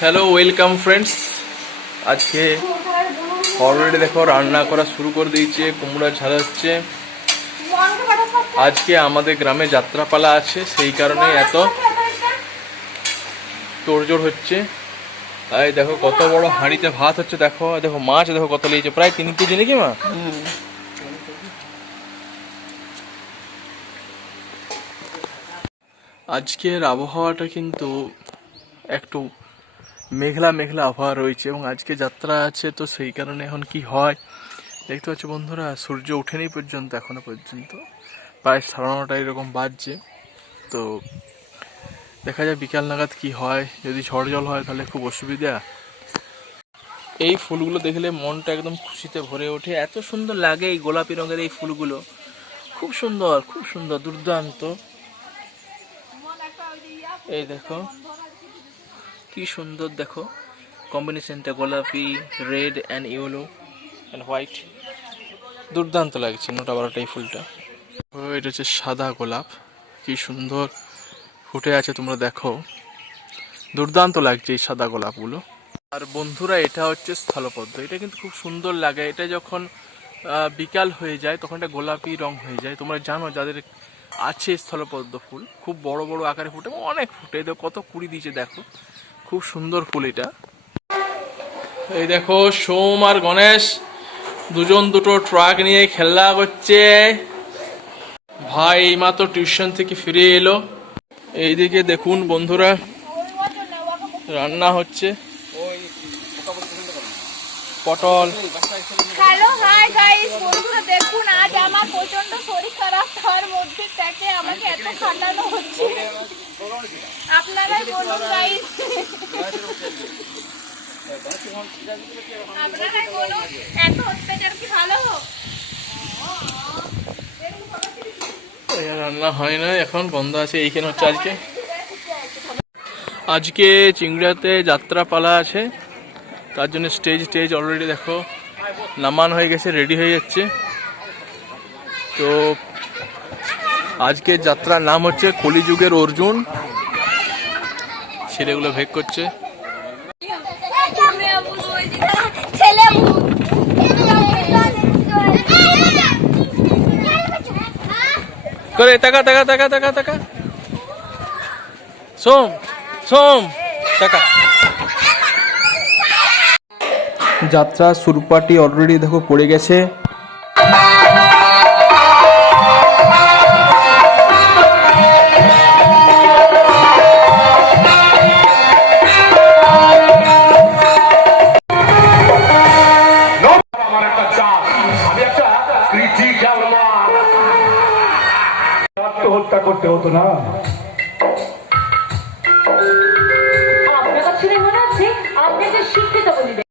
Hello welcome friends. আজকে already দেখো রান্না করা শুরু করে দিয়েছে, কুমড়া ঝাল হচ্ছে। আজকে আমাদের গ্রামে যাত্রাপালা আছে, সেই কারণে এত তোড়জোড় হচ্ছে। এই দেখো কত বড় হাঁড়িতে ভাত হচ্ছে, দেখো দেখো মাছ দেখো কত লেগেছে, প্রায় 3 কেজি নাকি মা? আজকের আবহাওয়াটা কিন্তু একটু মেঘলা মেঘলা আবহাওয়া রয়েছে এবং আজকে যাত্রা আছে, তো সেই কারণে এখন কি হয় দেখতে পাচ্ছ বন্ধুরা, সূর্য ওঠেনি পর্যন্ত, এখনো পর্যন্ত প্রায় 9:30 এরকম বাজছে। তো দেখা যায় বিকাল নাগাদ কি হয়, যদি ঝড় জল হয় তাহলে খুব অসুবিধা। এই ফুলগুলো দেখলে মনটা একদম খুশিতে ভরে ওঠে, এত সুন্দর লাগে এই গোলাপি রঙের এই ফুলগুলো, খুব সুন্দর খুব সুন্দর দুর্দান্ত। এই দেখো কি সুন্দর, দেখো কম্বিনেশনটা, গোলাপি, red and yellow and white, দুর্দান্ত লাগছে। 9টা 12টা এই ফুলটা। এটা হচ্ছে সাদা গোলাপ, কি সুন্দর ফুটে আছে তোমরা দেখো, দুর্দান্ত লাগছে এই সাদা গোলাপগুলো। আর বন্ধুরা এটা হচ্ছে স্থলপদ্ম, এটা কিন্তু খুব সুন্দর লাগে। এটা যখন বিকাল হয়ে যায় তখন এটা গোলাপি রং হয়ে যায়। তোমরা জানো যাদের আছে স্থলপদ্ম ফুল, খুব বড় বড় আকারে ফুটে, অনেক ফুটে, দেখো কত কুড়ি দিয়েছে, দেখো খুব সুন্দর ফুল এটা। এই দেখো সোম আর গণেশ দুজন দুটো ট্রাক নিয়ে খেলা করছে। ভাই এইমাত্র টিউশন থেকে ফিরে এলো। এইদিকে দেখুন বন্ধুরা রান্না হচ্ছে পটল। হ্যালো হাই গাইস, বন্ধুরা দেখুন আজ আমার প্রচন্ড শরীর খারাপ, তার মধ্যে থেকে আমাকে এত খাটানো হচ্ছে, আপনারাই বলুন গাইস, আপনারাই বলুন এত অত্যাচার কি ভালো? রান্না হয় না, এখন বন্ধ আছে, এইখানে হচ্ছে আজকে চিংড়িয়াতে যাত্রা পালা আছে, তার জন্য স্টেজ অলরেডি দেখো নামানো হয়ে গেছে, রেডি হয়ে যাচ্ছে। তো আজকে যাত্রার নাম হচ্ছে কলিযুগের অর্জুন, ছেলেগুলো ভেগ করছে। করে টাকা টাকা টাকা টাকা টাকা সোম সোম টাকা। যাত্রা সুরপাটি অলরেডি দেখো পড়ে গেছে। হত্যা করতে হতো না।